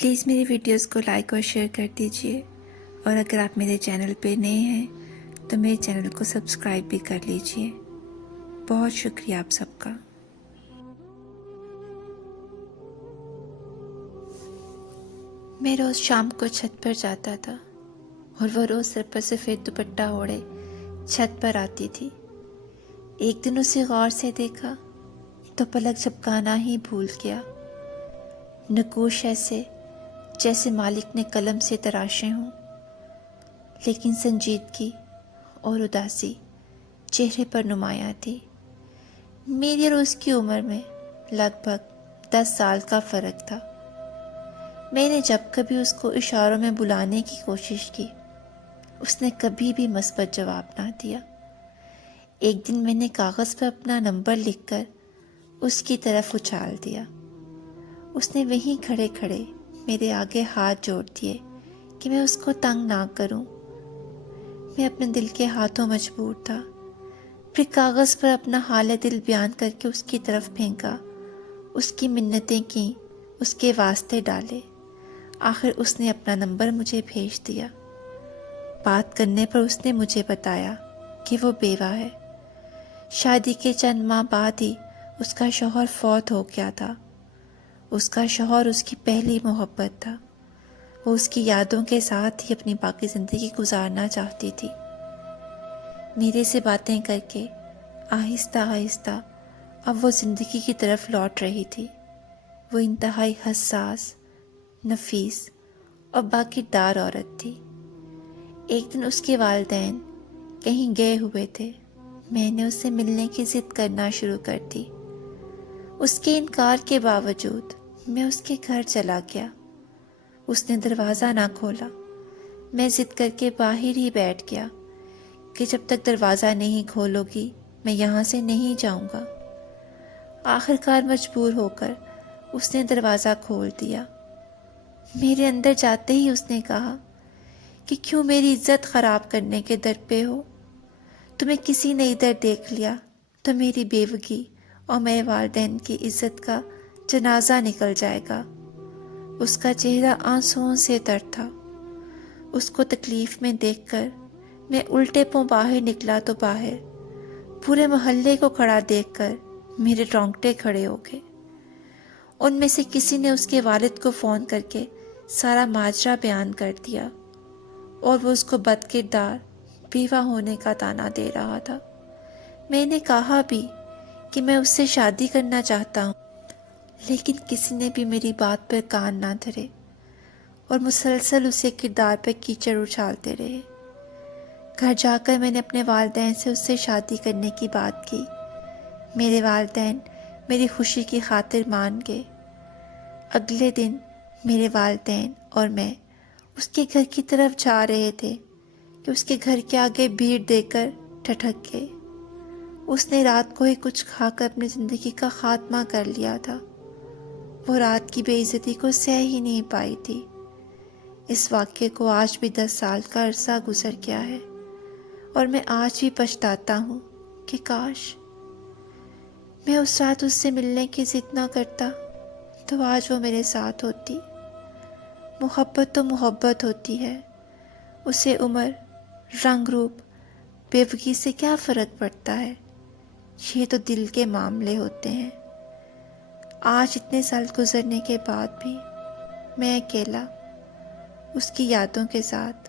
Please میری videos کو like اور شیئر کر دیجیے، اور اگر آپ میرے چینل پہ نئے ہیں تو میرے چینل کو سبسکرائب بھی کر لیجیے۔ بہت شکریہ آپ سب کا۔ میں روز شام کو چھت پر جاتا تھا اور وہ روز سر پر سفید دوپٹہ اوڑھے چھت پر آتی تھی۔ ایک دن اسے غور سے دیکھا تو پلک جھپکانا ہی بھول گیا۔ نقوش ایسے جیسے مالک نے قلم سے تراشے ہوں، لیکن سنجیدگی اور اداسی چہرے پر نمایاں تھی۔ میری اور اس کی عمر میں لگ بھگ 10 سال کا فرق تھا۔ میں نے جب کبھی اس کو اشاروں میں بلانے کی کوشش کی، اس نے کبھی بھی مثبت جواب نہ دیا۔ ایک دن میں نے کاغذ پر اپنا نمبر لکھ کر اس کی طرف اچھال دیا۔ اس نے وہیں کھڑے کھڑے میرے آگے ہاتھ جوڑ دیے کہ میں اس کو تنگ نہ کروں۔ میں اپنے دل کے ہاتھوں مجبور تھا، پھر کاغذ پر اپنا حال دل بیان کر کے اس کی طرف پھینکا، اس کی منتیں کیں، اس کے واسطے ڈالے۔ آخر اس نے اپنا نمبر مجھے بھیج دیا۔ بات کرنے پر اس نے مجھے بتایا کہ وہ بیوہ ہے۔ شادی کے چند ماہ بعد ہی اس کا شوہر فوت ہو گیا تھا۔ اس کا شوہر اس کی پہلی محبت تھا۔ وہ اس کی یادوں کے ساتھ ہی اپنی باقی زندگی گزارنا چاہتی تھی۔ میرے سے باتیں کر کے آہستہ آہستہ اب وہ زندگی کی طرف لوٹ رہی تھی۔ وہ انتہائی حساس، نفیس اور باقی دار عورت تھی۔ ایک دن اس کے والدین کہیں گئے ہوئے تھے۔ میں نے اس سے ملنے کی ضد کرنا شروع کر دی۔ اس کے انکار کے باوجود میں اس کے گھر چلا گیا۔ اس نے دروازہ نہ کھولا۔ میں ضد کر کے باہر ہی بیٹھ گیا کہ جب تک دروازہ نہیں کھولو گی میں یہاں سے نہیں جاؤں گا۔ آخرکار مجبور ہو کر اس نے دروازہ کھول دیا۔ میرے اندر جاتے ہی اس نے کہا کہ کیوں میری عزت خراب کرنے کے در پہ ہو؟ تمہیں کسی نے ادھر دیکھ لیا تو میری بیوگی اور میرے والدین کی عزت کا جنازہ نکل جائے گا۔ اس کا چہرہ آنسوؤں سے تر تھا۔ اس کو تکلیف میں دیکھ کر میں الٹے پاؤں باہر نکلا تو باہر پورے محلے کو کھڑا دیکھ کر میرے رونگٹے کھڑے ہو گئے۔ ان میں سے کسی نے اس کے والد کو فون کر کے سارا ماجرا بیان کر دیا، اور وہ اس کو بد کردار، بیوہ ہونے کا طعنہ دے رہا تھا۔ میں نے کہا بھی کہ میں اس سے شادی کرنا چاہتا ہوں، لیکن کسی نے بھی میری بات پر کان نہ دھرے اور مسلسل اسے کردار پہ کیچڑ اچھالتے رہے۔ گھر جا کر میں نے اپنے والدین سے اس سے شادی کرنے کی بات کی۔ میرے والدین میری خوشی کی خاطر مان گئے۔ اگلے دن میرے والدین اور میں اس کے گھر کی طرف جا رہے تھے کہ اس کے گھر کے آگے بھیڑ دیکھ کر ٹھٹک گئے۔ اس نے رات کو ہی کچھ کھا کر اپنی زندگی کا خاتمہ کر لیا تھا۔ وہ رات کی بے عزتی کو سہ ہی نہیں پائی تھی۔ اس واقعے کو آج بھی 10 سال کا عرصہ گزر گیا ہے، اور میں آج بھی پچھتاتا ہوں کہ کاش میں اس رات اس سے ملنے کی ضد نہ کرتا تو آج وہ میرے ساتھ ہوتی۔ محبت تو محبت ہوتی ہے، اسے عمر، رنگ روپ، بیوگی سے کیا فرق پڑتا ہے؟ یہ تو دل کے معاملے ہوتے ہیں۔ آج اتنے سال گزرنے کے بعد بھی میں اکیلا اس کی یادوں کے ساتھ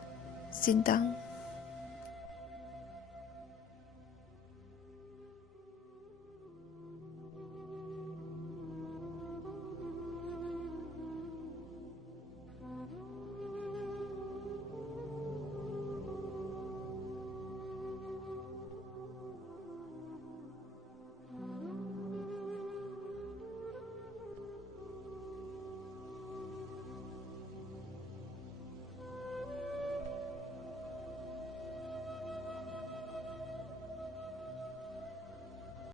زندہ ہوں۔